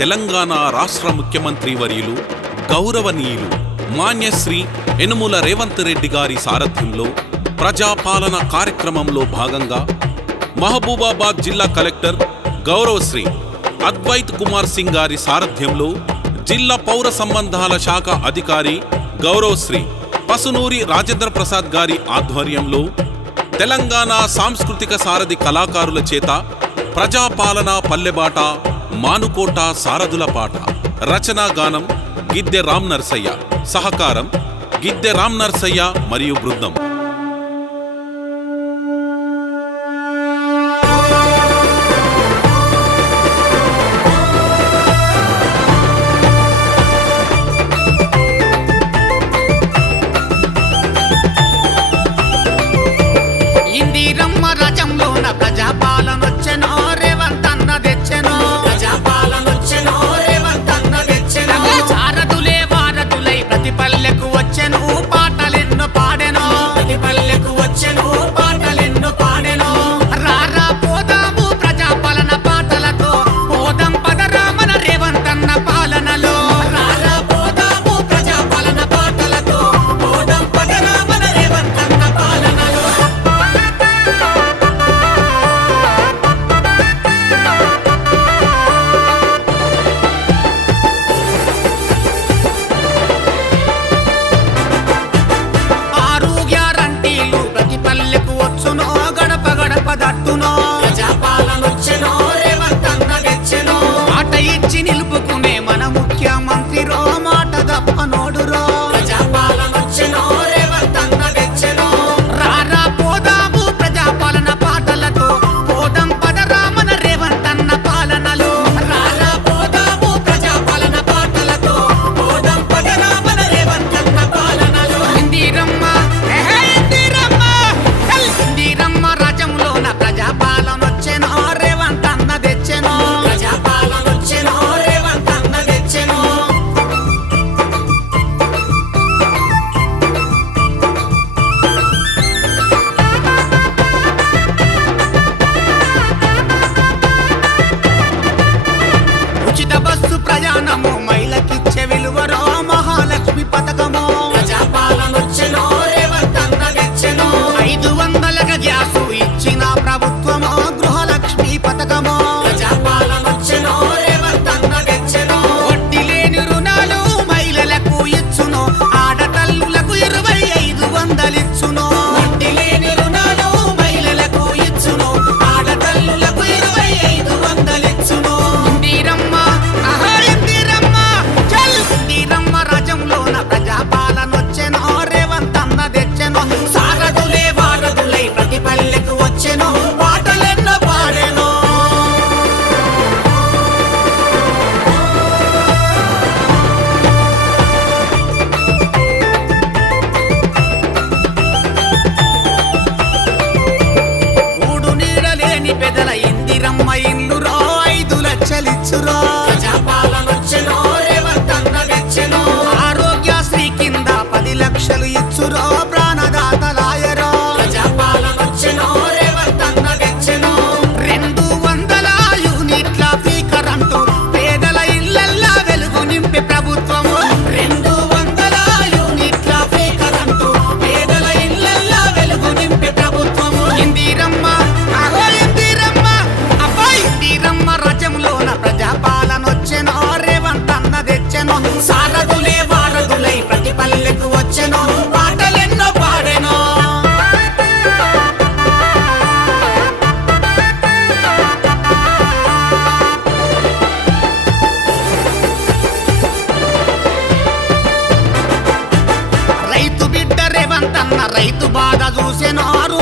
తెలంగాణ రాష్ట్ర ముఖ్యమంత్రి వర్యులు గౌరవనీయులు మాన్యశ్రీ యనుముల రేవంత్ రెడ్డి గారి సారథ్యంలో ప్రజాపాలన కార్యక్రమంలో భాగంగా మహబూబాబాద్ జిల్లా కలెక్టర్ గౌరవశ్రీ అద్వైత్ కుమార్ సింగ్ గారి సారథ్యంలో జిల్లా పౌర సంబంధాల శాఖ అధికారి గౌరవశ్రీ పసునూరి రాజేంద్ర ప్రసాద్ గారి ఆధ్వర్యంలో తెలంగాణ సాంస్కృతిక సారథి కళాకారుల చేత ప్రజాపాలన పల్లెబాట మానుకోట సారథుల పాట. రచనా గానం గిద్దె రామ్ నర్సయ్య. సహకారం గిద్దె రామ్ నర్సయ్య మరియు బృందం. tú no 切诺华。బాధ చూసినారు